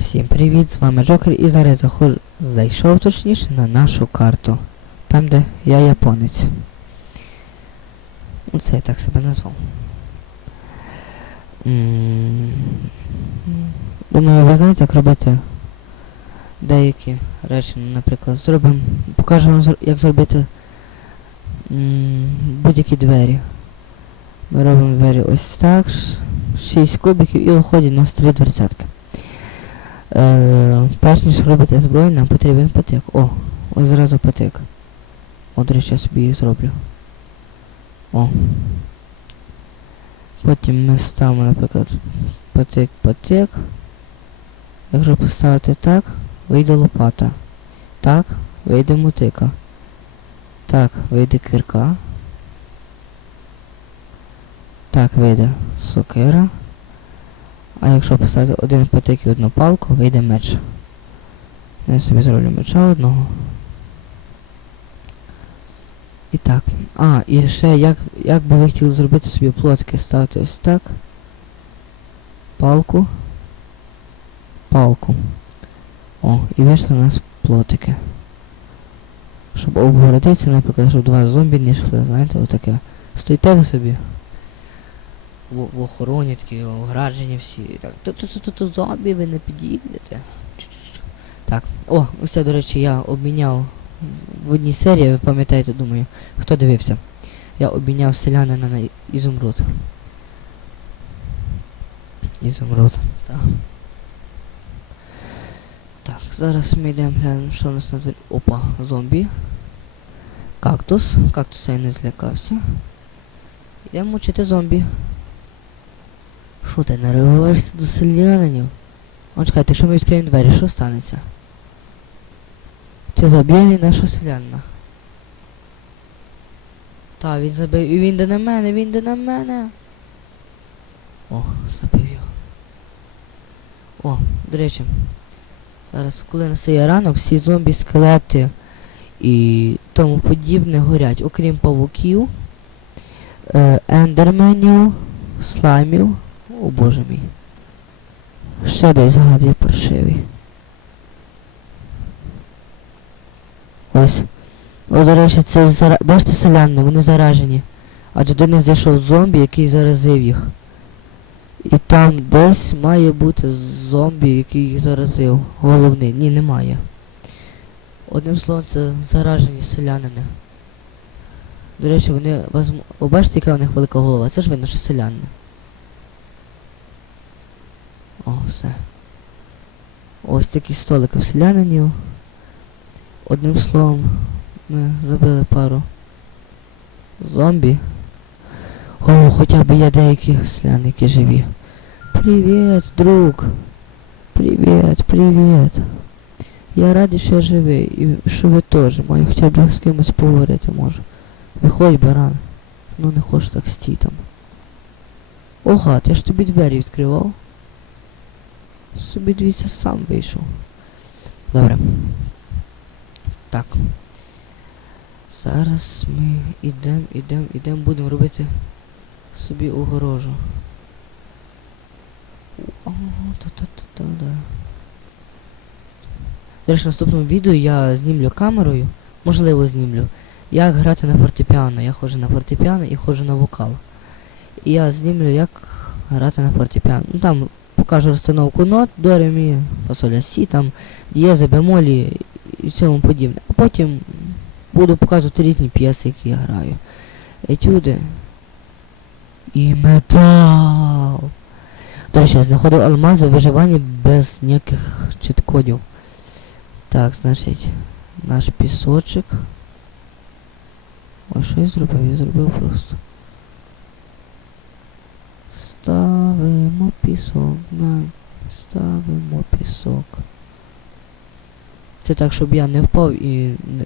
Всім привіт, з вами Джокер і зараз я зайшов точніше на нашу карту. Там, де я японець. Ну, Це я так себе назвав. Думаю, ви знаєте, як робити деякі речі, Ну, наприклад, зробимо. Покажу вам, як зробити будь-які двері. Ми робимо двері ось так, 6 кубиків і виходить у нас 3 дверцятки. Е, перш ніж робити зброю, нам потрібен потик. О, ось зразу потик. О, до речі, я собі їх зроблю. О. Потім ми ставимо, наприклад, потик, потик. Якщо поставити так, вийде лопата. Так, вийде мотика. Так, вийде кирка. Так, вийде сокира. А якщо поставити один потик і одну палку, вийде меч. Я собі зроблю меча одного. І так. А, і ще як, як би ви хотіли зробити собі плотки, ставити ось так. Палку. Палку. О, і вийшли у нас плотики. Щоб обгородитися, наприклад, щоб два зомбі не йшли, знаєте, отаке. Стоїте ви собі в, в охороні такі ограджені всі. Так, тут зомбі ви не підійдете. Так, о, це, до речі, я обміняв в одній серії, ви пам'ятаєте, думаю, хто дивився. Я обміняв селянина на ізумруд. Ізумруд, так. Так, зараз ми йдемо глянемо, що у нас на дворі. Опа, зомбі. Кактус. Кактуса я не злякався. Йдемо мучити зомбі. Що ти нариваєшся до селянинів? О, чекайте, якщо ми відкриємо двері, що станеться? Чи заб'є він нашого селянина? Та, він забив. І він йде на мене, він йде на мене. О, забив його. О, до речі. Зараз, коли настає ранок, всі зомбі, скелети і тому подібне горять, окрім павуків, е, ендерменів, слаймів. О боже мій. Ще десь згадує паршивий. Ось. О, до речі, це зара... бачите селяни, вони заражені. Адже до них зайшов зомбі, який заразив їх. І там десь має бути зомбі, який їх заразив. Головний. Ні, немає. Одним словом, це заражені селянини. До речі, вони вас... Бачите, яка у них велика голова? Це ж видно, що селяни. О, все. Ось такі столики в селянинів. Одним словом, ми забили пару зомбі. О, хоча б є деякі селяни, живі. Привіт, друг. Привіт, привіт. Я радий, що я живий, і що ви теж. Маю хоча б з кимось поговорити можу. Виходь, баран. Ну не хочеш так стій там. О, гад, я ж тобі двері відкривав. Собі дивіться, сам вийшов. Добре. Так. Зараз ми ідемо, ідемо, ідемо, будемо робити собі огорожу. О, та-та-та-та-да. До речі, в наступному відео я знімлю камерою, можливо знімлю, як грати на фортепіано. Я ходжу на фортепіано і ходжу на вокал. І я знімлю, як грати на фортепіано. Ну там покажу розстановку нот, до, ре, мі, фа, сі, там дієзи, бемолі і цьому подібне. А потім буду показувати різні п'єси, які я граю. Етюди. І метал. До речі, я знаходив алмази в виживанні без ніяких чіткодів. Так, значить, наш пісочок. Ой, що я зробив? Я зробив просто. Ставимо пісок, на. Ставимо пісок. Це так, щоб я не впав і не,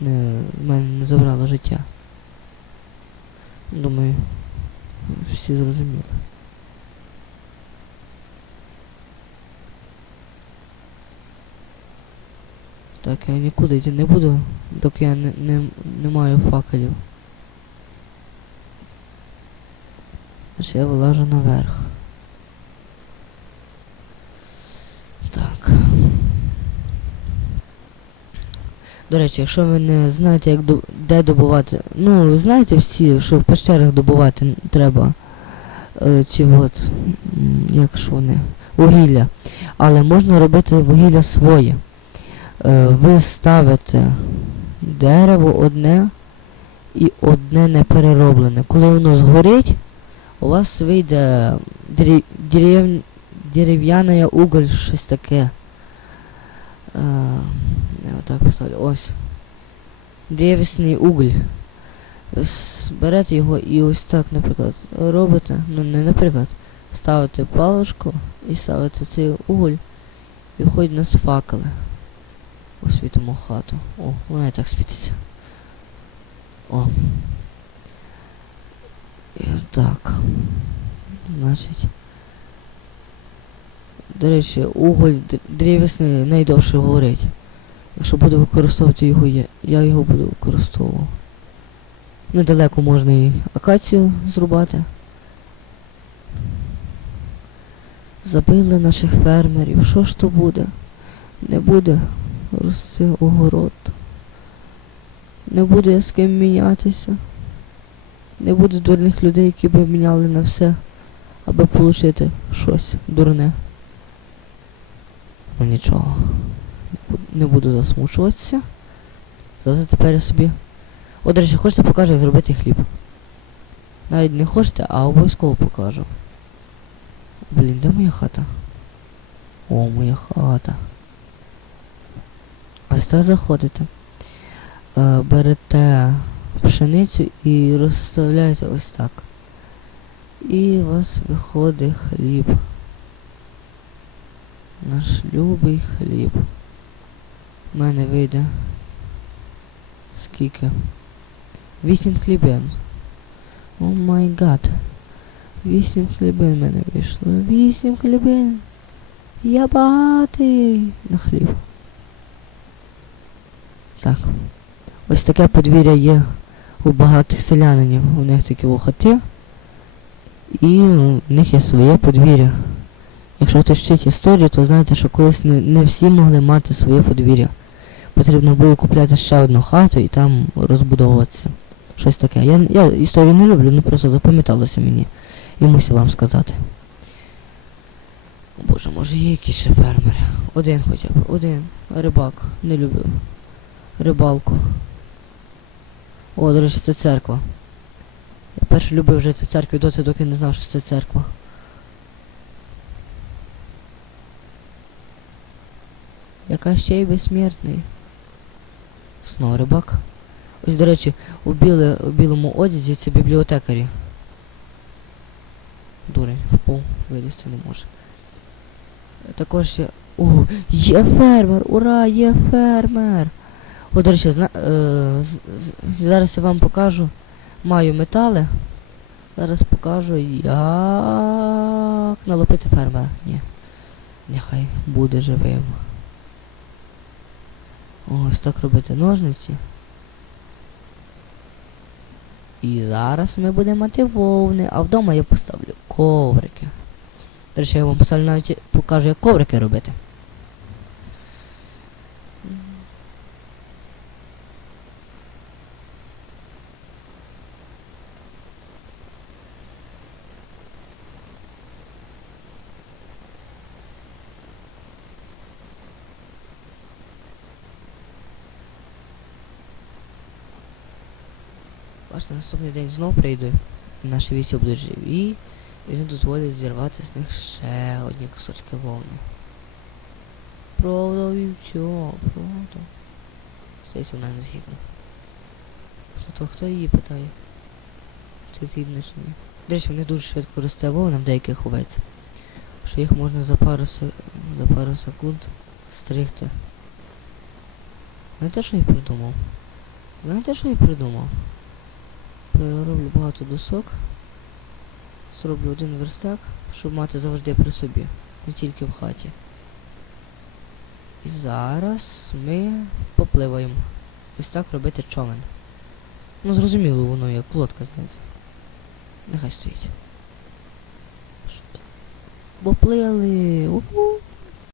не, мене не забрало життя. Думаю, всі зрозуміли. Так, я нікуди йти не буду, доки я не, не, не маю факелів. Значить я вилажу наверх. Так. До речі, якщо ви не знаєте, як де добувати. Ну, знаєте всі, що в пещерах добувати треба. Е, чи от, як ж вони, вугілля. Але можна робити вугілля своє. Е, ви ставите дерево одне і одне не перероблене. Коли воно згорить, у вас вийде дерев... дерев... уголь, щось таке. Е, отак писали. Ось. Древесний уголь. Берете його і ось так, наприклад, робите. Ну не наприклад. Ставите паличку і ставите цей уголь і виходить на факели. Освітимо хату. О, вона і так світиться. О. Так. Значить. До речі, уголь древесний найдовше горить. Якщо буду використовувати його, я, я його буду використовував. Недалеко можна і акацію зрубати. Забили наших фермерів. Що ж то буде? Не буде рости огород. Не буде з ким мінятися. Не буде дурних людей, які б міняли на все, аби отримати щось дурне. Ну нічого. Не буду засмучуватися. Зато тепер я собі. О, до речі, хочете покажу, як зробити хліб. Навіть не хочете, а обов'язково покажу. Блін, де моя хата? О, моя хата. Ось так заходите. Е, берете пшеницю і розставляєте ось так. І у вас виходить хліб. Наш любий хліб. У мене вийде. Скільки? Вісім хлібин. О май гад. Вісім хлібин в мене вийшло. Вісім хлібин. Я багатий на хліб. Так. Ось таке подвір'я є у багатих селянинів. У них такі хати. І в них є своє подвір'я. Якщо хтось вчить історію, то знаєте, що колись не, не всі могли мати своє подвір'я. Потрібно було купляти ще одну хату і там розбудовуватися. Щось таке. Я, я історію не люблю, ну просто запам'яталося мені. І мусив вам сказати. Боже, може є якісь ще фермери. Один хоча б, один. Рибак. Не люблю. Рибалку. О, до речі, це церква. Я перше любив жити в церкві доти, доки не знав, що це церква. Яка ще й безсмертний. Знову рибак. Ось, до речі, у, біле, у білому одязі це бібліотекарі. Дурень, впав, вилізти не може. Також є. О, є фермер! Ура, є фермер! О, до речі, зна... е, зараз я вам покажу. Маю метали. Зараз покажу, як налопити фермера. Ні. Нехай буде живим. Ось так робити ножниці. І зараз ми будемо мати вовни, а вдома я поставлю коврики. До речі, я вам поставлю навіть покажу, як коврики робити. На наступний день знов прийду. Наші війська будуть живі, і вони дозволять зірвати з них ще одні кусочки вовни. Правда, вівця, правда. Здається, вона не згідна. Зато хто її питає? Чи згідна чи ні? До речі, вони дуже швидко росте вовна в деяких овець. Що їх можна за пару, за пару секунд стригти. Знаєте, що я придумав? Знаєте, що я придумав? Перероблю багато досок. Зроблю один верстак, щоб мати завжди при собі, не тільки в хаті. І зараз ми попливаємо. Ось так робити човен. Ну зрозуміло воно як лодка, знаєте. Нехай стоїть. Поплили. Уху.